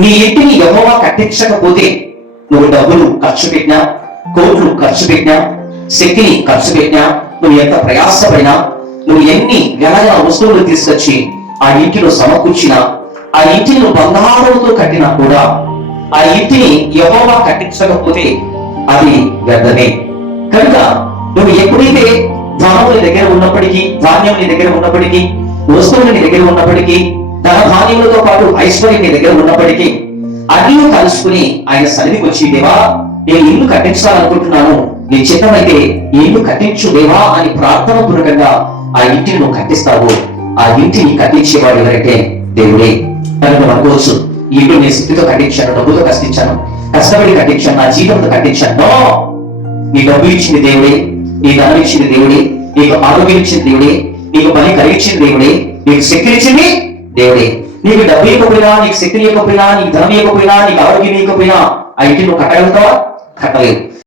నీ ఇంటిని యెహోవా కట్టించకపోతే నువ్వు డబ్బులు ఖర్చు పెట్టినా, కోట్లు ఖర్చు పెట్టినా, శక్తిని ఖర్చు పెట్టినా, నువ్వు ఎంత ప్రయాసపడినా, నువ్వు ఎన్ని వెలగల వస్తువులు తీసుకొచ్చి ఆ ఇంటిలో సమకూర్చినా, ఆ ఇంటిని నువ్వు బంగారంతో కట్టినా కూడా ఆ ఇంటిని యెహోవా కట్టించకపోతే అది వ్యర్థమే. కనుక నువ్వు ఎప్పుడైతే ధనము నీ దగ్గర ఉన్నప్పటికీ, ధాన్యం నీ దగ్గర ఉన్నప్పటికీ, వస్తువులు నీ దగ్గర ఉన్నప్పటికీ, ధన ధాన్యములతో పాటు ఐశ్వర్యం నీ దగ్గర ఉన్నప్పటికీ అన్నీ కలుసుకుని ఆయన సన్నిధికి వచ్చి, దేవా నేను ఇల్లు కట్టించాలనుకుంటున్నాను, నీ చిత్తమైతే ఈ ఇల్లు కట్టించు దేవా అని ప్రార్థన పూర్వకంగా ఆ ఇంటిని నువ్వు కట్టిస్తావు. ఆ ఇంటిని కట్టించేవాడు ఎవరంటే దేవుడే. కనుక అనుకోవచ్చు, ఈ ఇల్లు నేను శక్తితో కట్టించాను, డబ్బుతో కష్టించాను, కష్టపడి కట్టించాను, నా జీవితంతో కట్టించాను. నీ డబ్బు ఇచ్చింది దేవుడే, నీ ధనం ఇచ్చింది దేవుడే, నీకు ఆరోగ్యం ఇచ్చింది దేవుడే, నీకు పని కలిగించింది దేవుడే, నీకు శక్తి ఇచ్చింది దేవుడే. నీకు డబ్బు ఇవ్వకపోయినా, నీకు శక్తి ఇవ్వకపోయినా, నీకు ధనం ఇవ్వకపోయినా, నీకు ఆరోగ్యం ఇవ్వకపోయినా ఆ ఇంటిని నువ్వు కట్టగలుగుతావా? కట్టలేవు.